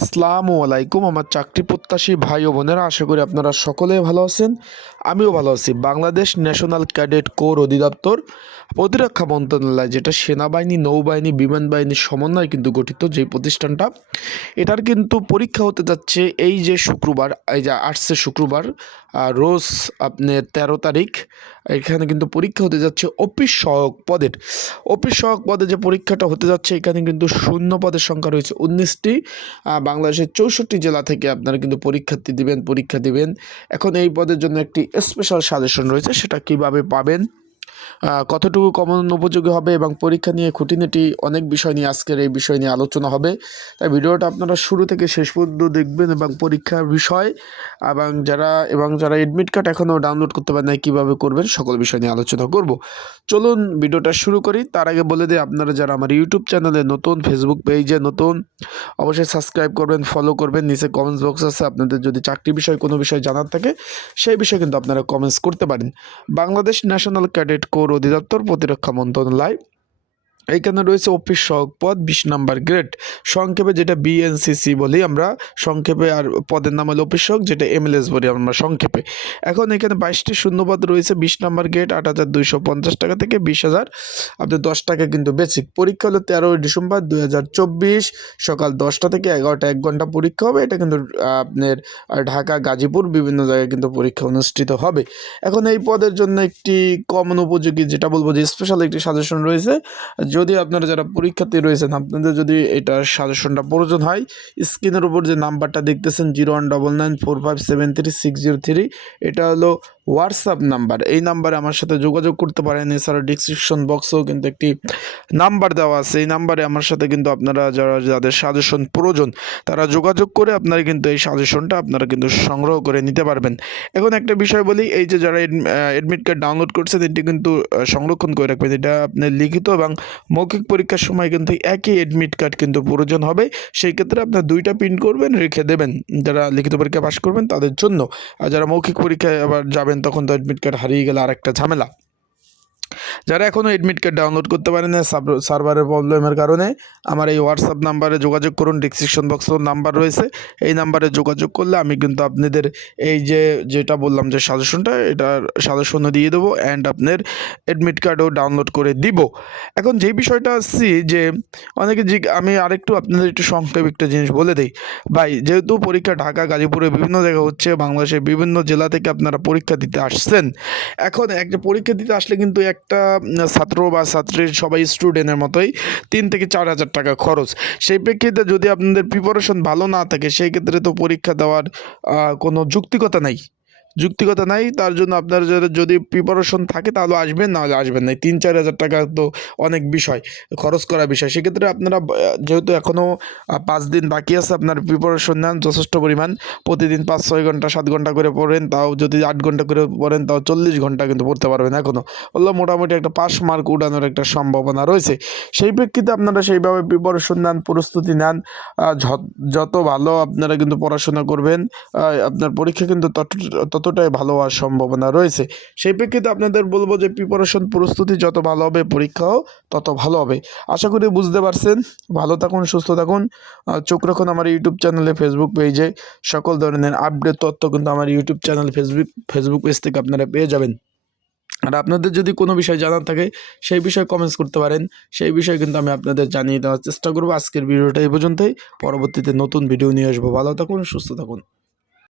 আসসালামু আলাইকুম আমার চাকরি প্রত্যাশী ভাই ও বোনেরা, আশা করি আপনারা সকলে ভালো আছেন। আমিও ভালো আছি। বাংলাদেশ ন্যাশনাল ক্যাডেট কোর অধিদপ্তর প্রতিরক্ষা মন্ত্রণালয়, যেটা সেনাবাহিনী, নৌবাহিনী, বিমান বাহিনীর সমন্বয়ে কিন্তু গঠিত যেই প্রতিষ্ঠানটা, এটার কিন্তু পরীক্ষা হতে যাচ্ছে এই যে শুক্রবার, এই যে আসছে শুক্রবার, রোজ আপনার 13 তারিখ। এখানে কিন্তু পরীক্ষা হতে যাচ্ছে অফিস সহায়ক পদের। অফিস সহায়ক পদে যে পরীক্ষাটা হতে যাচ্ছে, এখানে কিন্তু শূন্য পদের সংখ্যা রয়েছে 19টি। বাংলাদেশের 64 জেলা থেকে আপনারা কিন্তু পরীক্ষা দিবেন। এখন এই পদের জন্য একটি স্পেশাল সাজেশন রয়েছে, সেটা কিভাবে পাবেন, কতটুকু কমন উপযোগী হবে এবং পরীক্ষা নিয়ে খুঁটিনাটি অনেক বিষয় নিয়ে আজকের এই বিষয় নিয়ে আলোচনা হবে। তাই ভিডিওটা আপনারা শুরু থেকে শেষ পর্যন্ত দেখবেন এবং পরীক্ষার বিষয় এবং যারা এডমিট কার্ড এখনও ডাউনলোড করতে পারেন নাই কীভাবে করবেন, সকল বিষয় নিয়ে আলোচনা করব। চলুন ভিডিওটা শুরু করি। তার আগে বলে দিই, আপনারা যারা আমার ইউটিউব চ্যানেলে নতুন, ফেসবুক পেজে নতুন, অবশ্যই সাবস্ক্রাইব করবেন, ফলো করবেন। নিচে কমেন্টস বক্স আছে, আপনাদের যদি চাকরি বিষয় কোনো বিষয় জানার থাকে সেই বিষয়ে কিন্তু আপনারা কমেন্টস করতে পারেন। বাংলাদেশ ন্যাশনাল ক্যাডেট কোর অধিদপ্তর প্রতিরক্ষা মন্ত্রণালয়, এইখানে রয়েছে অফিস সহায়ক পদ 20 নাম্বার গ্রেড, সংক্ষেপে যেটা বিএনসিসি বলি আমরা সংক্ষেপে, আর পদের নাম হলো অফিস সহায়ক, যেটা এমএলএস বলি আমরা সংক্ষেপে। এখন এখানে 22টি শূন্যপদ রয়েছে। 20 নাম্বার গ্রেড 8,250 টাকা থেকে 20,000 আপনার 10 টাকা কিন্তু বেসিক। পরীক্ষা হলো 13 ডিসেম্বর 2024 সকাল 10টা থেকে 11টা, 1 ঘন্টা পরীক্ষা হবে। এটা কিন্তু আপনার ঢাকা, গাজীপুর বিভিন্ন জায়গায় কিন্তু পরীক্ষা অনুষ্ঠিত হবে। এখন এই পদের জন্য একটি কমন উপযোগী, যেটা বলবো যে স্পেশাল একটি সাজেশন রয়েছে। যদি আপনারা যারা পরীক্ষার্থী রয়েছেন, আপনাদের যদি এটা সাজেশনটা প্রয়োজন হয়, স্ক্রিনের উপর যে নাম্বারটা দেখতেছেন 01994573 এটা হলো হোয়াটসঅ্যাপ নাম্বার। এই নাম্বারে আমার সাথে যোগাযোগ করতে পারেন। এছাড়া ডিসক্রিপশন বক্সেও কিন্তু একটি নাম্বার দেওয়া আছে, এই নাম্বারে আমার সাথে কিন্তু আপনারা যাদের সাজেশন প্রয়োজন তারা যোগাযোগ করে আপনারা কিন্তু এই সাজেশনটা আপনারা কিন্তু সংগ্রহ করে নিতে পারবেন। এখন একটা বিষয় বলি, এই যে যারা এডমিট কার্ড ডাউনলোড করছেন, এটি কিন্তু সংরক্ষণ করে রাখবেন। এটা আপনার লিখিত এবং মৌখিক পরীক্ষার সময় কিন্তু একই এডমিট কার্ড কিন্তু প্রয়োজন হবে। সেই ক্ষেত্রে আপনার 2টা প্রিন্ট করবেন, রেখে দেবেন। যারা লিখিত পরীক্ষা পাস করবেন তাদের জন্য, আর যারা মৌখিক পরীক্ষায় আবার যাবেন তখন তো এডমিট কার্ড হারিয়ে গেলে আর একটা ঝামেলা। যারা এখনও এডমিট কার্ড ডাউনলোড করতে পারেন না সার্ভারের প্রবলেমের কারণে, আমার এই হোয়াটসঅ্যাপ নাম্বারে যোগাযোগ করুন। ডিসক্রিপশন বক্সেও নাম্বার রয়েছে, এই নাম্বারে যোগাযোগ করলে আমি কিন্তু আপনাদের এই যেটা বললাম যে সাজেশনটা, এটার সাজেশনও দিয়ে দেবো অ্যান্ড আপনার এডমিট কার্ডও ডাউনলোড করে দিব। এখন যেই বিষয়টা আসছি যে অনেকে আমি আরেকটু আপনাদের একটু সংক্ষেপে একটা জিনিস বলে দিই ভাই। যেহেতু পরীক্ষা ঢাকা, গাজীপুরে বিভিন্ন জায়গায় হচ্ছে, বাংলাদেশের বিভিন্ন জেলা থেকে আপনারা পরীক্ষা দিতে আসছেন। এখন একটা পরীক্ষা দিতে আসলে কিন্তু একটা ছাত্র বা ছাত্রীর, সবাই স্টুডেন্টের মতোই 3 থেকে 4 হাজার টাকা খরচ। সেই প্রেক্ষিতে যদি আপনাদের প্রিপারেশন ভালো না থাকে, সেই ক্ষেত্রে তো পরীক্ষা দেওয়ার কোনো যুক্তিকতা নাই। তার জন্য আপনার যদি প্রিপারেশন থাকে তাহলে আসবেন, নাহলে আসবেন না। 3-4 হাজার টাকা তো অনেক বিষয়, খরচ করা বিষয়। সেক্ষেত্রে আপনারা যেহেতু এখনও 5 দিন বাকি আছে, আপনার প্রিপারেশন নেন যথেষ্ট পরিমাণ। প্রতিদিন 5-6 ঘন্টা 7 ঘন্টা করে পড়েন, তাও যদি 8 ঘন্টা করে পড়েন তাও 40 ঘন্টা কিন্তু পড়তে পারবেন। এখনও বললো মোটামুটি একটা পাস মার্ক উঠানোর একটা সম্ভাবনা রয়েছে। সেই প্রেক্ষিতে আপনারা সেইভাবে প্রিপারেশন নেন, প্রস্তুতি নেন। যত ভালো আপনারা কিন্তু পড়াশোনা করবেন, আপনার পরীক্ষা কিন্তু ততটাই ভালো হওয়ার সম্ভাবনা রয়েছে। সেই প্রেক্ষিতে আপনাদের বলবো যে প্রিপারেশন, প্রস্তুতি যত ভালো হবে, পরীক্ষাও তত ভালো হবে। আশা করি বুঝতে পারছেন। ভালো থাকুন, সুস্থ থাকুন। চোখ রাখুন আমার ইউটিউব চ্যানেলে, ফেসবুক পেজে। সকল ধরনের আপডেট তথ্য কিন্তু আমার ইউটিউব চ্যানেল, ফেসবুক পেজ থেকে আপনারা পেয়ে যাবেন। আর আপনাদের যদি কোনো বিষয় জানার থাকে সেই বিষয়ে কমেন্টস করতে পারেন, সেই বিষয়ে কিন্তু আমি আপনাদের জানিয়ে দেওয়ার চেষ্টা করবো। আজকের ভিডিওটা এই পর্যন্তই, পরবর্তীতে নতুন ভিডিও নিয়ে আসবো। ভালো থাকুন, সুস্থ থাকুন।